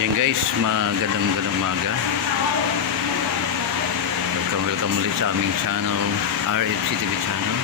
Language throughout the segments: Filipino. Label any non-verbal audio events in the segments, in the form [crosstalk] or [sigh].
Yan guys, magandang magandang umaga. Welcome, welcome ulit sa aming channel, RFC TV channel.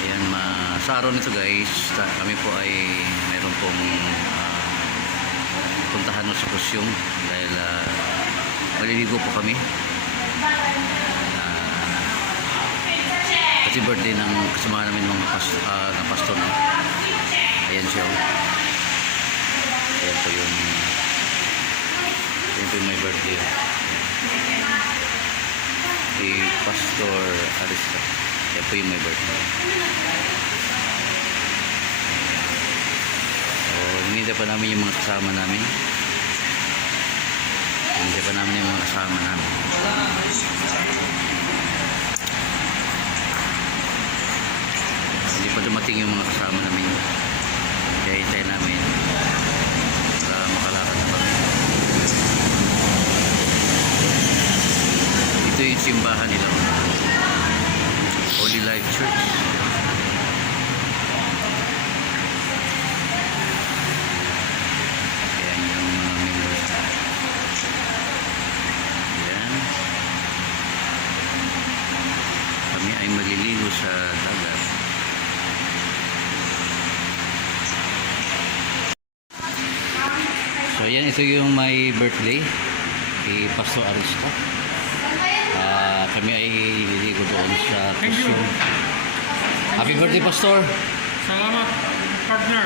Ayan, ma sa araw nito guys, kami po ay mayroon pong ah, puntahan mo sa Kusyong dahil uh, maliligo po kami. Ah, kasi birthday ng kasama namin mga pas, ah, na pastor. No? Ayan siya. Ayan po yung Ayan po yung my birthday. Si Pastor Arista. Ayan po yung my birthday. So, hinihintay pa namin yung mga kasama namin. Hinihintay pa namin yung mga kasama namin. Hindi pa dumating yung mga kasama namin. Kaya hintayin namin para makalakad na kami. Ito yung simbahan nila. Holy Life Church. Ayan yung mga members. Ayan. Kami ay maliligo sa dagat. So yan, ito yung my birthday kay Pastor Arista. Ah, kami ay liligo doon sa. Kusyong. Happy birthday, Pastor! Salamat, partner.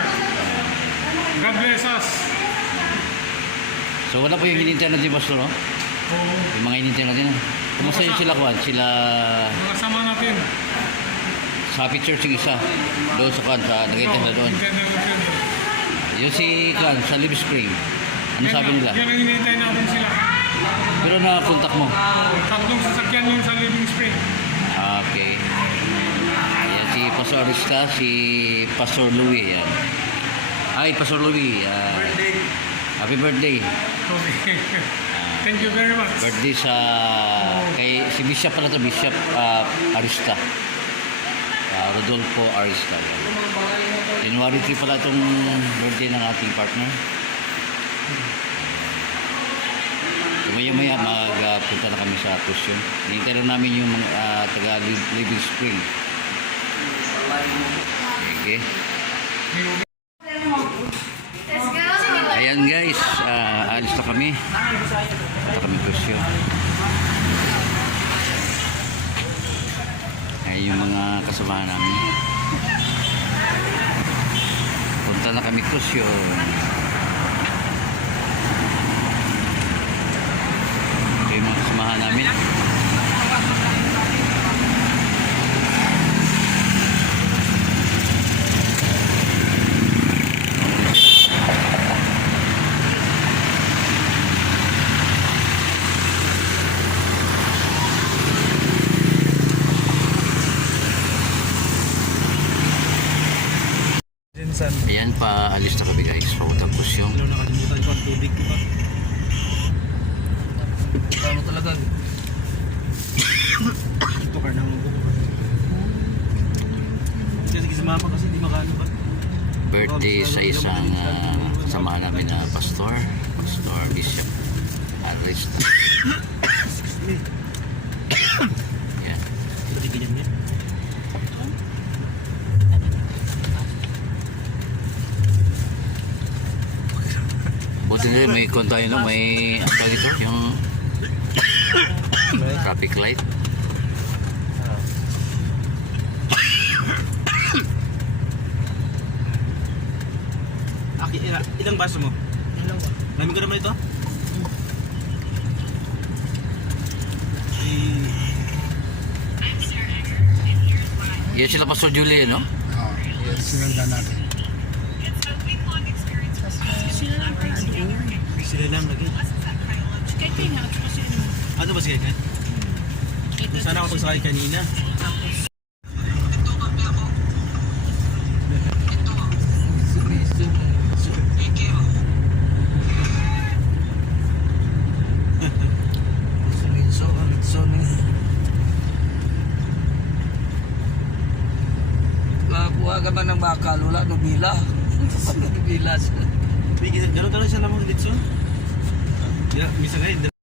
God bless us. So wala po yung hinintay natin, Pastor, no? Oo, Yung mga hinintay natin. Kumusta yung sila, Kwan? Sila mga sama natin. sa Happy Church yung isa. Doon sa Kwan, sa nagkita na doon. Yung si Kwan, sa Live Spring. Ano sabi nila? Yan ang hinihintay natin sila. Pero na-contact mo. Tatlong sasakyan yung sa Living Spring. Okay. Ayan, si Pastor Arista, si Pastor Louie. Yan. Ay, Pastor Louie. ah, happy birthday. Okay. [laughs] Thank you very much. Birthday sa... Kay, si Bishop pala to, Bishop ah, Arista. Ah, Rodolfo Arista. Yan. January 3 pala itong birthday ng ating partner. Maya maya magpunta na kami sa Tusyon. Hinintay lang namin yung mga ah, taga Liv- Living Spring. Okay. Ayan guys, ah, alis na kami. Punta kami Tusyon. Ayan yung mga kasamahan namin. Punta na kami yung mga kasamahan namin. Jensen. Ayan pa, alis na kami guys. Papunta Tusyon. Ano nakalimutan ko ang tubig ko ba? Talaga? Ito ka nang Kasi si mama kasi di makaano ba? birthday sa isang uh, kasama namin na pastor, pastor Bishop Arist. Excuse me. Yan. Pati ganyan niya. Buti rin, may kung tayo no, may ang ito, yung traffic light. Aki, ila, ilang baso mo? Dalawa. Dami ko naman ito? Yan sila Pastor Julie, no? Sinanda natin. Sila lang lagi. Ano ba si Keket? Sana ako pagsakay kanina. Nakakuha ka ba ng bakal? Wala, nubila. [laughs] Nubila sila. Bigyan, gano'n talaga siya lamang dito. Ya, bisa kayo.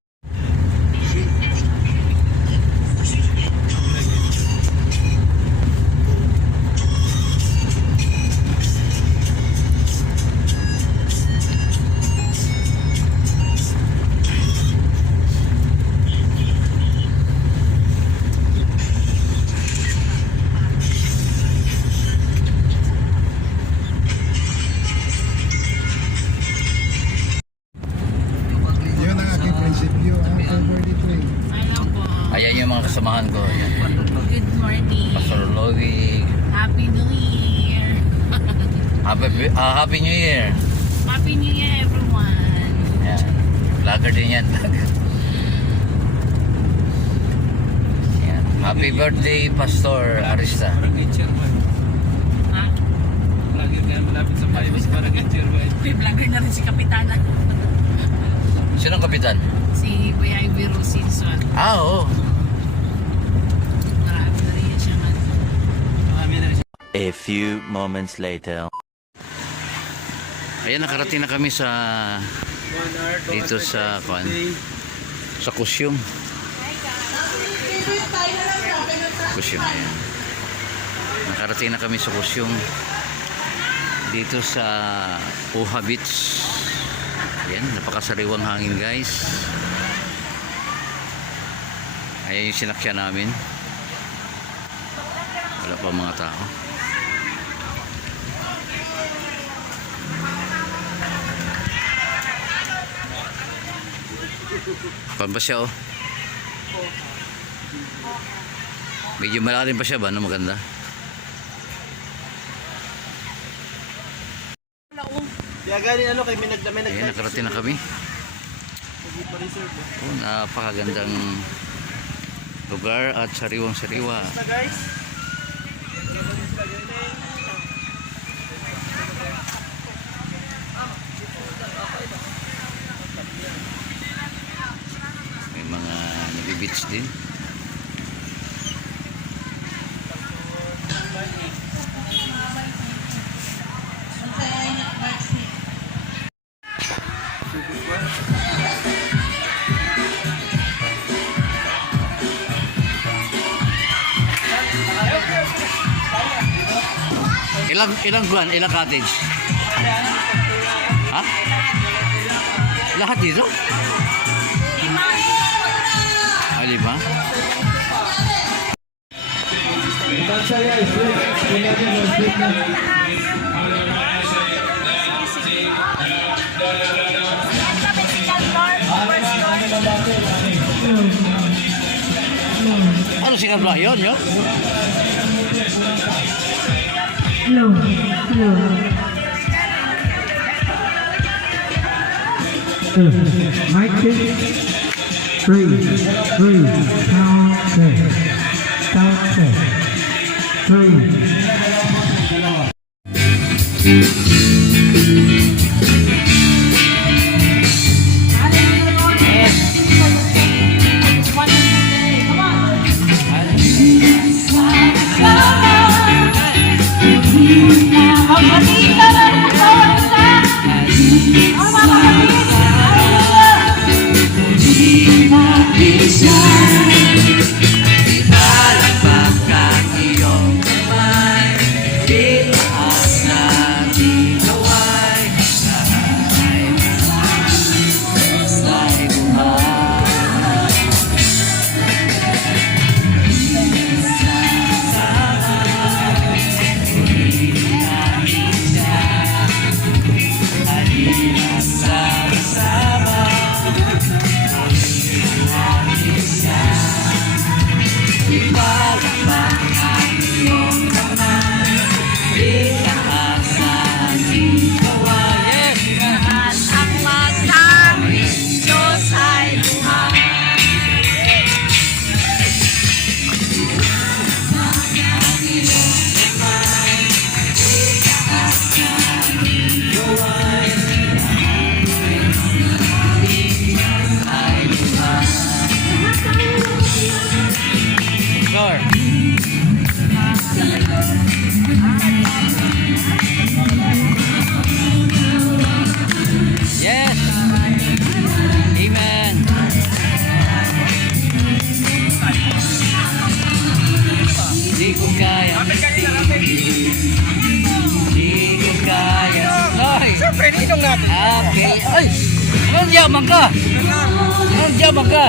Good morning. Pastor Lowy. Happy New Year. [laughs] Happy, ah, Happy New Year. Happy New Year, everyone. Ayan. Vlogger din yan. [laughs] vlogger. Ayan. Happy birthday, Pastor Arista. Barangay chairman. Ha? Lagi kaya malapit sa Payos, barangay chairman. [laughs] May vlogger na rin si Kapitana. Sinong kapitan? si Kuya Ivy Rosinson. Ah, oo. Marami na rin siya man. Marami na rin siya. A few moments later. Ayan, nakarating na kami sa Dito sa, day. sa kusyong. Kusyong, ayan. Nakarating na kami sa kusyong dito sa Puha Beach. Ayan, napakasariwang hangin guys. Ayan yung sinakya namin. Wala pa mga tao. Pan pa siya oh. Medyo malalim pa siya ba? Ano maganda? Kaya gani ano kay may nag may nag Ayan, nakarating na kami. reserve Oh, napakagandang lugar at sariwang sariwa. na guys. May mga nabibits din. Ilang ilang buwan, ilang cottage? Ha? Lahat dito? Ah, lima? Ano si Kabla? Yun, yun? Mic check. Three, three, count check. Three. Ay! Ang yaman ka! Ang yaman ka!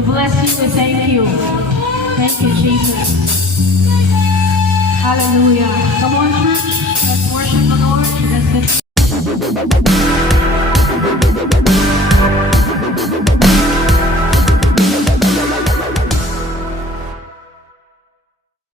We bless you and thank you. Thank you, Jesus. Hallelujah. Come on, church. Let's worship the Lord. Let's lift